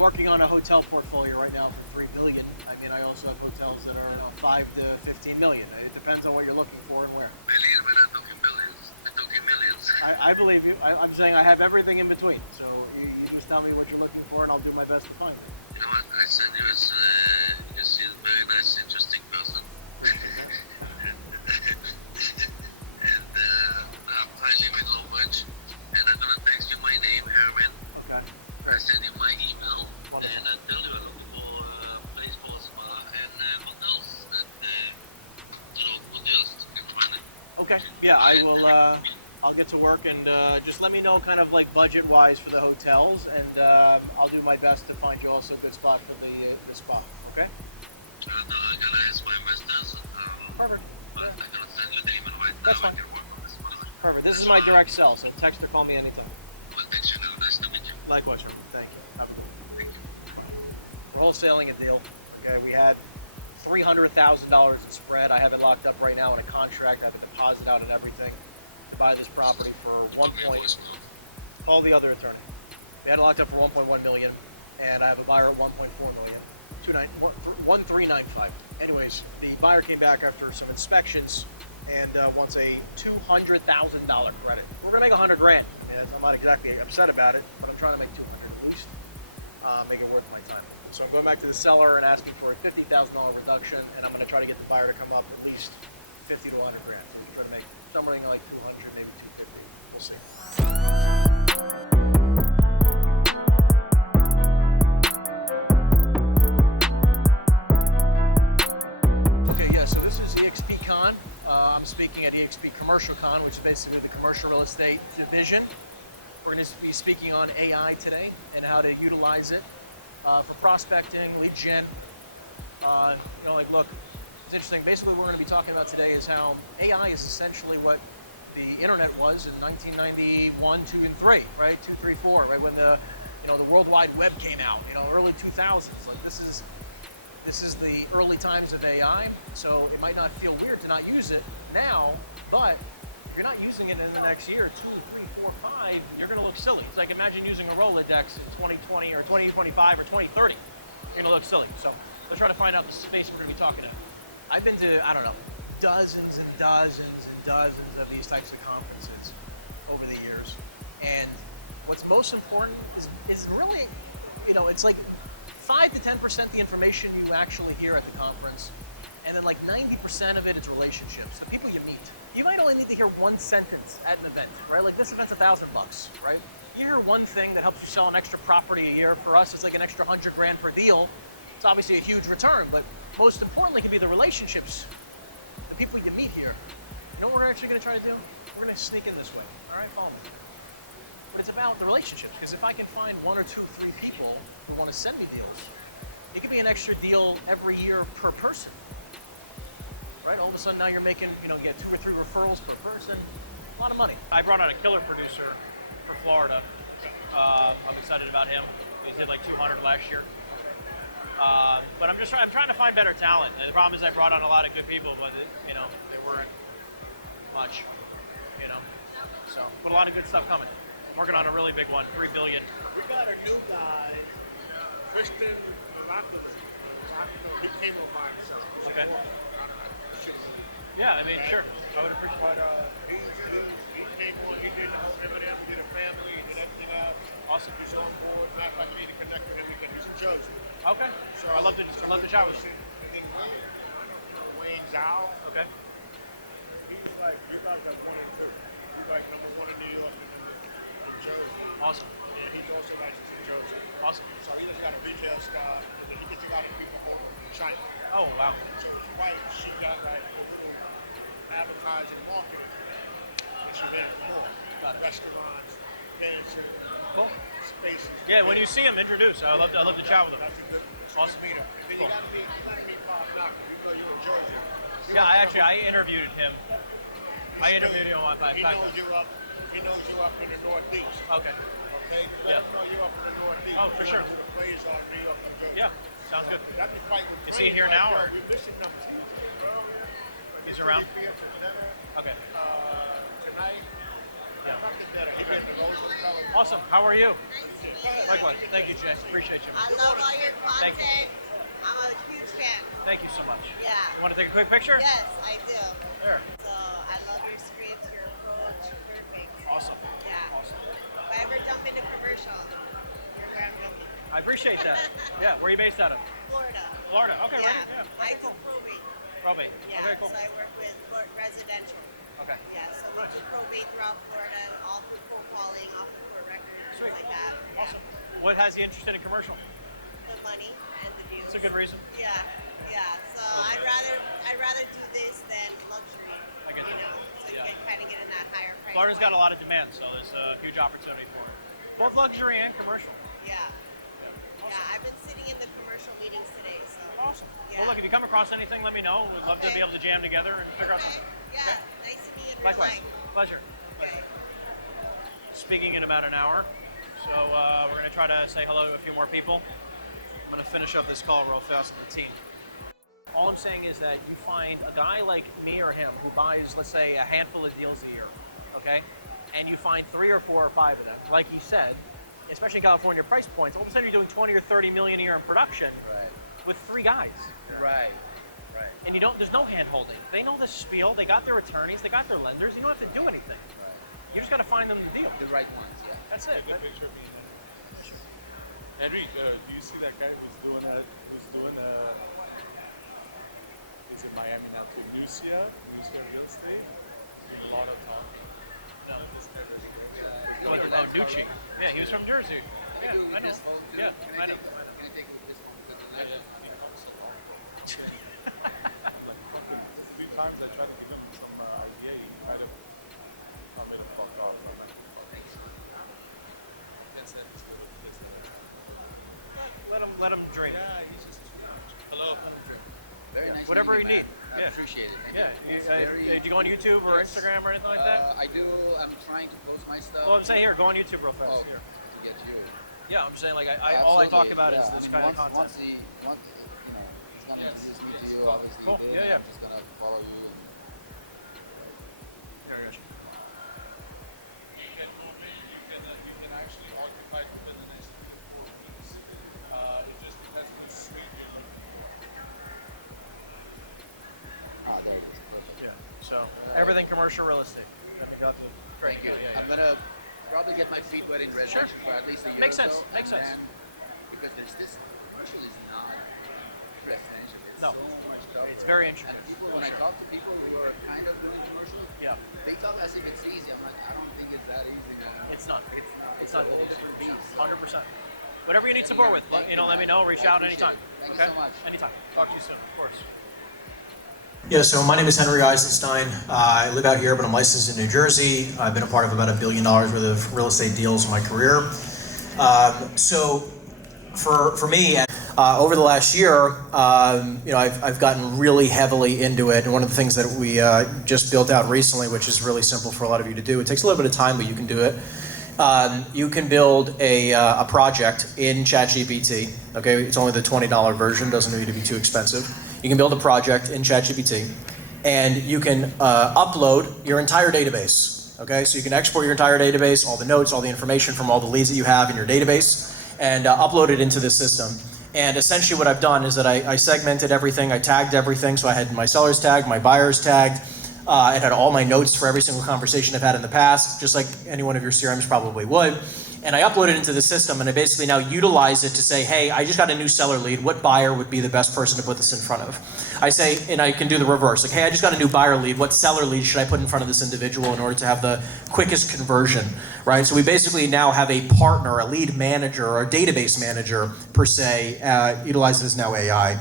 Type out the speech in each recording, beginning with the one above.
Working on a hotel portfolio right now for $3 billion. I mean, I also have hotels that are 5 to 15 million. It depends on what you're looking for and where. Believe we're not talking billions, we're talking millions. I believe you. I'm saying I have everything in between. So you just tell me what you're looking for and I'll do my best to find it. You know what? I send you as you see a very nice, interesting person. Appreciate that. I live in Lowbridge, and I'm gonna text you my name, Herman. Okay. I send you my email. Wonderful. And I tell you, I'm looking for a place for a spa and hotels that, good deals. You can run it. Okay. Yeah, I will. I'll get to work and just let me know kind of like budget-wise for the hotels, and I'll do my best to find you also a good spot for the spa. Okay. I gotta ask my investors. Perfect. But Yeah. I'm gonna send you the email right now. That's fine. I can work on this one. Perfect. This is my direct cell, so text or call me anytime. I will text you now. Nice to meet you. Likewise, Herman. Thank you. Have a good one. Thank you. Bye. We're wholesaling a deal. Okay, we had $300,000 in spread. I have it locked up right now in a contract. I have a deposit out and everything to buy this property for Call the other attorney. We had it locked up for 1.1 million, and I have a buyer at 1.4 million. 1395. Anyways, the buyer came back after some inspections and wants a $200,000 credit. We're gonna make 100 grand. I mean, I'm not exactly upset about it, but I'm trying to make 200 at least, make it worth my time. So I'm going back to the seller and asking for a $50,000 reduction, and I'm gonna try to get the buyer to come up at least 50 to 100 grand. So we can try to make somewhere like 200, maybe 250. We'll see. Okay, yeah, so this is EXPCon. I'm speaking at EXP Commercial Con, which is basically the commercial real estate division. We're going to be speaking on AI today and how to utilize it for prospecting, lead gen. Look, it's interesting. Basically, what we're going to be talking about today is how AI is essentially what the internet was in 1991, 2, and 3, right? 2, 3, 4, right? When the World Wide Web came out, early 2000s. Like this is the early times of AI, so it might not feel weird to not use it now, but if you're not using it in the next year, 2, 3, 4, 5, you're gonna look silly. It's like imagine using a Rolodex in 2020 or 2025 or 2030. You're gonna look silly. So let's try to find out the space we're gonna be talking to. I've been to, I don't know, dozens and dozens and dozens of these types of conferences over the years. And what's most important is really, it's like 5 to 10% the information you actually hear at the conference, and then like 90% of it is relationships, the people you meet. You might only need to hear one sentence at an event, right? Like this event's $1,000, right? You hear one thing that helps you sell an extra property a year. For us, it's like an extra 100 grand per deal. It's obviously a huge return, but most importantly can be the relationships, the people you meet here. You know what we're actually gonna try to do? We're gonna sneak in this way, all right? Follow me. But it's about the relationships, because if I can find 1 or 2, 3 people who want to send me deals, it could be an extra deal every year per person, right? All of a sudden now you're making, you get 2 or 3 referrals per person, a lot of money. I brought on a killer producer for Florida. I'm excited about him. He did like 200 last year. But I'm trying to find better talent. And the problem is I brought on a lot of good people, but they weren't much, So, but a lot of good stuff coming. I'm working on a really big one, $3 billion. We got a new guy, Tristan Miraculous. He came on by himself. He's Okay. an author. I should have really. Yeah, I mean, sure. I would appreciate it. But he came on, he did the whole everything, he did a family, he did everything else. Awesome. He's on board. Matter of fact, I need to connect with him because he's in Jersey. Okay. So I'd love to chat with him. And then Wayne, I don't know Wayne Zhao. Okay. He's like, you guys are 1 and 2. He's like number 1 in New York and number in Jersey. Awesome. And he's also licensed in Jersey. Awesome. So he just got a retail store, and then he gets a lot of people over from China. Oh, wow. So his wife, she got like a little advertising marketing that she ran for more. Got it. Restaurants, dancing, Cool. spaces. Yeah, when you see him, introduce. I'd love to chat with him. That's a good Awesome. meetup. And then Cool. you gotta meet Bob Knocker, even though you're in Jersey. Yeah, I interviewed him. I interviewed him on my He knows you up. He knows you up in the Northeast. Okay. Okay, just let him know you're up in the Northeast. Oh, for sure. Who the players are in New York, New Jersey. Yeah, sounds good. That'd be fight with Is he here now, or? We're missing numbers. He was here earlier. But He's this around? will be at dinner Okay. tonight. Yeah. Nothing better. He did the Rose Hotel. Awesome. How are you? Go ahead. Likewise. Thank you, Jay. Appreciate you. I love all your Thank you. content. I'm a huge fan. Thank you so much. Yeah. You want to take a quick picture? Yes, I do. There. So I love your scripts, your approach. Perfect. Awesome. Yeah. Awesome. If I ever jump into commercial, you're where I'm jumping. I appreciate that. Yeah. Where are you based out of? Florida. Florida. Okay. Yeah. Right. Yeah. I Okay, do cool. probate. Probate. Yeah. Okay. Cool. So I work with residential. Okay. Yeah. So we do probate throughout Florida, all through cold calling, off the court records, Sweet. things like that. Yeah. Awesome. What has you interested in commercial? The money and the views. That's a good reason. Yeah, yeah. So I'd rather do this than luxury. I get you that. know, so Yeah. you get kind of get in that higher price. Florida's got a point. lot of demand, so there's a huge opportunity for it. Both luxury and commercial. Yeah, Yeah. yeah. I've been sitting in the commercial meetings today, so. Awesome. Yeah. Well, look, if you come across anything, let me know. We'd love to Okay. be able to jam together and figure out Okay. something. Yeah, nice to meet you in real Likewise. life. Pleasure. Okay. Speaking in about an hour, so we're going to try to say hello to a few more people. I'm going to finish up this call real fast with the team. All I'm saying is that you find a guy like me or him who buys, let's say, a handful of deals a year, okay? And you find 3 or 4 or 5 of them, like he said, especially in California price points, all of a sudden you're doing 20 or 30 million a year in production with 3 guys. Right. And there's no hand holding. They know the spiel, they got their attorneys, they got their lenders, you don't have to do anything. Right. You just got to find them the deal. The right ones, yeah. That's it. Take a picture of me and Henry. Yeah, sure. Henry, do you see that guy who's doing he's in Miami now too. Nucia Real Estate. He's doing a lot of talking. No. This guy residential. Oh, Nucci. Yeah, he was from Jersey. Can Yeah, I do it with I know. this phone too? Yeah, Can I know. Can I take it with this phone because the lens is not He there. talks a lot, bro. Fucking, I'm like, fucking, a few times I try to give him some idea. He tried to tell me to fuck off. I'm like, oh, fuck. Thanks. I can't stand these little kids that are trying to. Let him dream. Yeah, he's just too much. Hello. Let him dream. Very Yeah, nice. whatever meeting you man. need. I Yeah. appreciate it. Thank Yeah. you. You, It's very- do you go on YouTube or Yes. Instagram or anything like that? I do. I'm trying to post my stuff. Well, I'm saying here, go on YouTube real fast. Oh, Here. to get you. Yeah, I'm just saying like all I talk Absolutely, about yeah. is this I mean, kind once, of content. Once you know, he's gonna introduce me to yes. you. Obviously, Cool. he did, Yeah, and yeah. I'm just gonna follow you and. Here, I got you. You can move in. You can actually occupy it within the next 3 to 4 weeks. It just depends which suite you're looking for. Ah, there it is. Perfect. Yeah. So Right. everything commercial real estate. I mean, you'll have to. Thank you. Yeah, yeah. I'm gonna probably get my feet wet in residential for at least a year Makes or sense, so. makes and sense. Then, because there's this commercial is not residential. It's No. so much tougher. It's very intricate, And people, for when sure. I talk to people who are kind of doing commercial, Yeah. they talk as if it's easy. I'm like, I don't think it's that easy, man. It's not. It's not. It's a not whole that easy, different for sure. beast. so- 100%. Whatever you need Let me support know. with, Thank you, let me man. know. Reach I out appreciate anytime. it. Thank okay? you so much. Anytime. Talk to you soon, of course. Yeah, so my name is Henry Eisenstein. I live out here, but I'm licensed in New Jersey. I've been a part of about $1 billion worth of real estate deals in my career. So for me, over the last year, I've gotten really heavily into it. And one of the things that we just built out recently, which is really simple for a lot of you to do, it takes a little bit of time, but you can do it. You can build a project in ChatGPT. Okay, it's only the $20 version, doesn't need to be too expensive. You can build a project in ChatGPT, and you can upload your entire database. Okay, so you can export your entire database, all the notes, all the information from all the leads that you have in your database, and upload it into the system. And essentially what I've done is that I segmented everything, I tagged everything, so I had my sellers tagged, my buyers tagged, it had all my notes for every single conversation I've had in the past, just like any one of your CRMs probably would. And I upload it into the system, and I basically now utilize it to say, hey, I just got a new seller lead. What buyer would be the best person to put this in front of? I say, and I can do the reverse. Like, hey, I just got a new buyer lead. What seller lead should I put in front of this individual in order to have the quickest conversion, right? So we basically now have a partner, a lead manager, or a database manager, per se, utilizes now AI.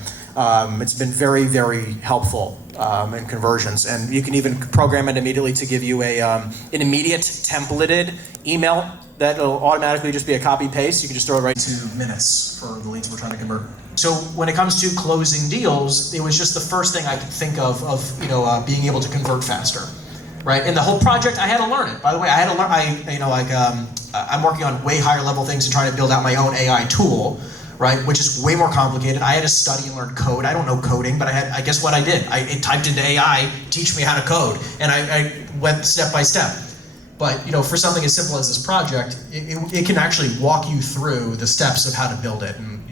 It's been very, very helpful in conversions, and you can even program it immediately to give you an immediate templated email that will automatically just be a copy paste. You can just throw it right 2 minutes for the leads we're trying to convert. So when it comes to closing deals, it was just the first thing I could think of being able to convert faster, right? And the whole project, I had to learn it. By the way, I had to learn. I'm working on way higher level things and trying to build out my own AI tool, right? Which is way more complicated. I had to study and learn code. I don't know coding, but I guess what I did? I typed into AI, teach me how to code, and I went step by step. But for something as simple as this project, it can actually walk you through the steps of how to build it, and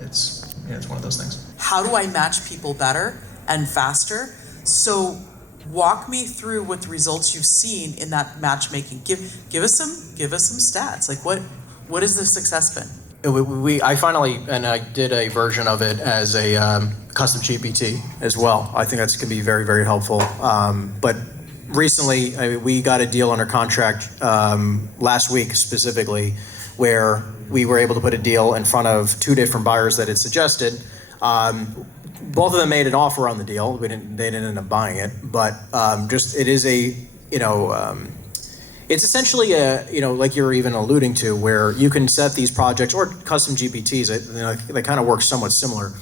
it's one of those things. How do I match people better and faster? So walk me through what the results you've seen in that matchmaking. Give us some stats. Like what has the success been? I did a version of it as a custom GPT as well. I think that's going to be very, very helpful. But recently, we got a deal under contract last week specifically, where we were able to put a deal in front of 2 different buyers that had suggested. Both of them made an offer on the deal. They didn't end up buying it, but it is a it's essentially like you're even alluding to, where you can set these projects or custom GPTs. They kind of work somewhat similar.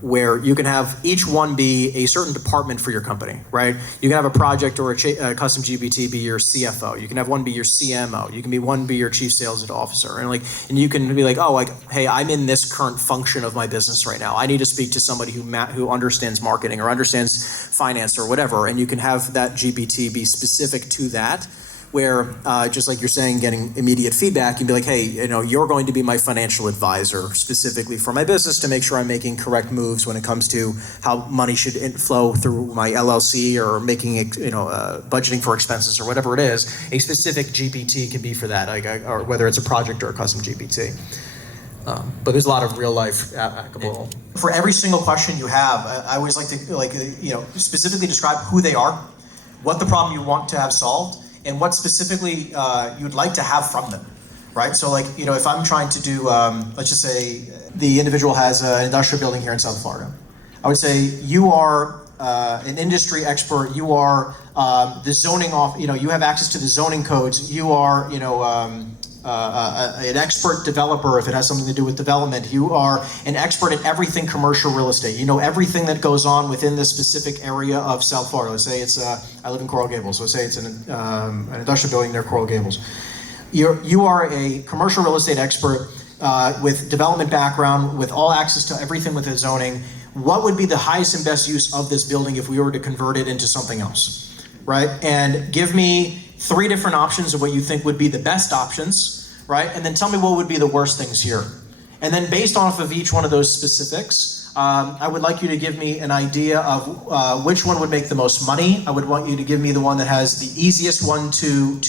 Where you can have each one be a certain department for your company, right? You can have a project or a custom GPT be your CFO. You can have one be your CMO. You can be one be your chief sales officer, and you can be like, hey, I'm in this current function of my business right now. I need to speak to somebody who understands marketing or understands finance or whatever, and you can have that GPT be specific to that. Where, just like you're saying, getting immediate feedback, you'd be like, hey, you're going to be my financial advisor specifically for my business to make sure I'm making correct moves when it comes to how money should flow through my LLC, or making it, budgeting for expenses or whatever it is. A specific GPT can be for that, or whether it's a project or a custom GPT. But there's a lot of real life applicable. For every single question you have, I always like to specifically describe who they are, what the problem you want to have solved, and what specifically you'd like to have from them, right? So if I'm trying to do, let's just say the individual has an industrial building here in South Florida. I would say you are an industry expert. You are the zoning you have access to the zoning codes. You are, an expert developer if it has something to do with development. You are an expert in everything commercial real estate. You know everything that goes on within this specific area of South Florida. Let's say it's, I live in Coral Gables, so let's say it's an industrial building near Coral Gables. You are a commercial real estate expert with development background, with all access to everything with the zoning. What would be the highest and best use of this building if we were to convert it into something else, right? And give me 3 different options of what you think would be the best options, right? And then tell me what would be the worst things here. And then based off of each one of those specifics, I would like you to give me an idea of which one would make the most money. I would want you to give me the one that has the easiest one to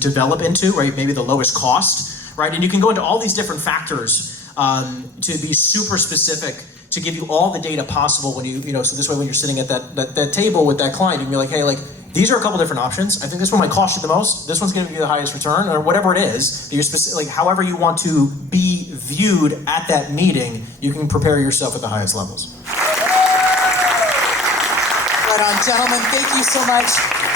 develop into, right? Maybe the lowest cost, right? And you can go into all these different factors to be super specific, to give you all the data possible when so this way when you're sitting at that table with that client, you can be like, hey, these are a couple different options. I think this one might cost you the most. This one's going to give you the highest return, or whatever it is that you're specific. However you want to be viewed at that meeting, you can prepare yourself at the highest levels. Right on, gentlemen. Thank you so much.